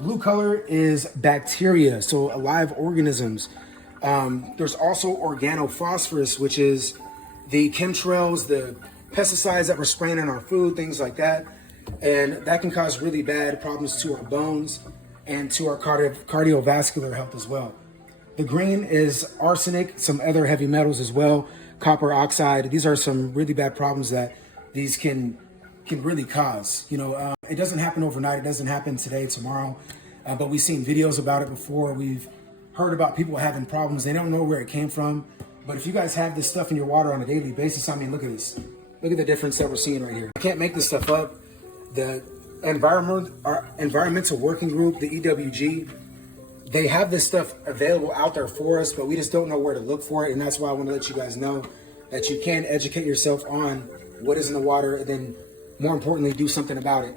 blue color is bacteria, so alive organisms. There's also organophosphorus, which is the chemtrails, the pesticides that we're spraying in our food, things like that. And that can cause really bad problems to our bones and to our cardiovascular health as well. The green is arsenic, some other heavy metals as well, copper oxide. These are some really bad problems that these can really cause. It doesn't happen overnight. It doesn't happen today, tomorrow, but we've seen videos about it before. We've heard about people having problems. They don't know where it came from. But if you guys have this stuff in your water on a daily basis, I mean, look at this. Look at the difference that we're seeing right here. I can't make this stuff up. The Environmental Working Group, the EWG, they have this stuff available out there for us, but we just don't know where to look for it. And that's why I want to let you guys know that you can educate yourself on what is in the water, and then more importantly, do something about it.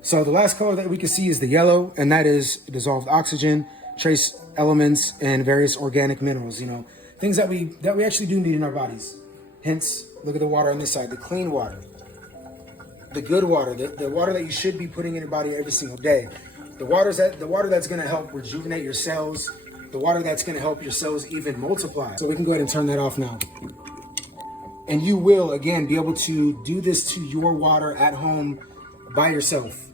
So the last color that we can see is the yellow, and that is dissolved oxygen, trace elements, and various organic minerals, things that we actually do need in our bodies. Hence, look at the water on this side, the clean water, the good water, the water that you should be putting in your body every single day. The water that's going to help rejuvenate your cells, the water that's going to help your cells even multiply. So we can go ahead and turn that off now. And you will, again, be able to do this to your water at home by yourself.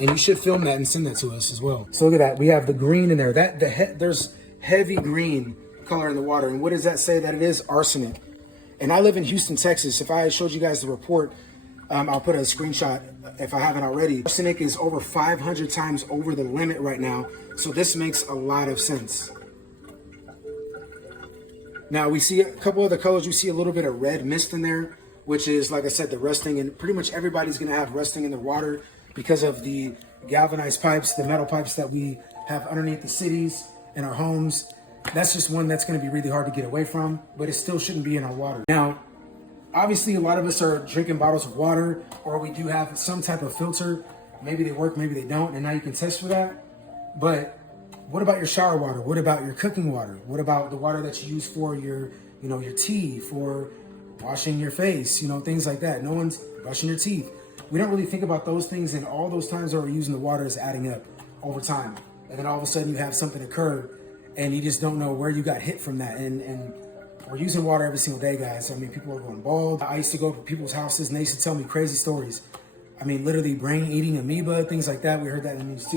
And you should film that and send that to us as well. So look at that. We have the green in there. There's heavy green color in the water. And what does that say? That it is arsenic. And I live in Houston, Texas. If I showed you guys the report, I'll put a screenshot if I haven't already. Arsenic is over 500 times over the limit right now. So this makes a lot of sense. Now we see a couple of the colors. We see a little bit of red mist in there, which is, like I said, the rusting. And pretty much everybody's going to have rusting in their water because of the galvanized pipes, the metal pipes that we have underneath the cities and our homes. That's just one that's going to be really hard to get away from, but it still shouldn't be in our water. Now, obviously, a lot of us are drinking bottles of water, or we do have some type of filter. Maybe they work, maybe they don't, and now you can test for that. But what about your shower water? What about your cooking water? What about the water that you use for your tea, for washing your face, things like that? No one's brushing your teeth. We don't really think about those things, and all those times that we're using the water is adding up over time. And then all of a sudden you have something occur, and you just don't know where you got hit from that. And we're using water every single day, guys. I mean, people are going bald. I used to go to people's houses, and they used to tell me crazy stories. I mean, literally brain-eating amoeba, things like that. We heard that in the news too.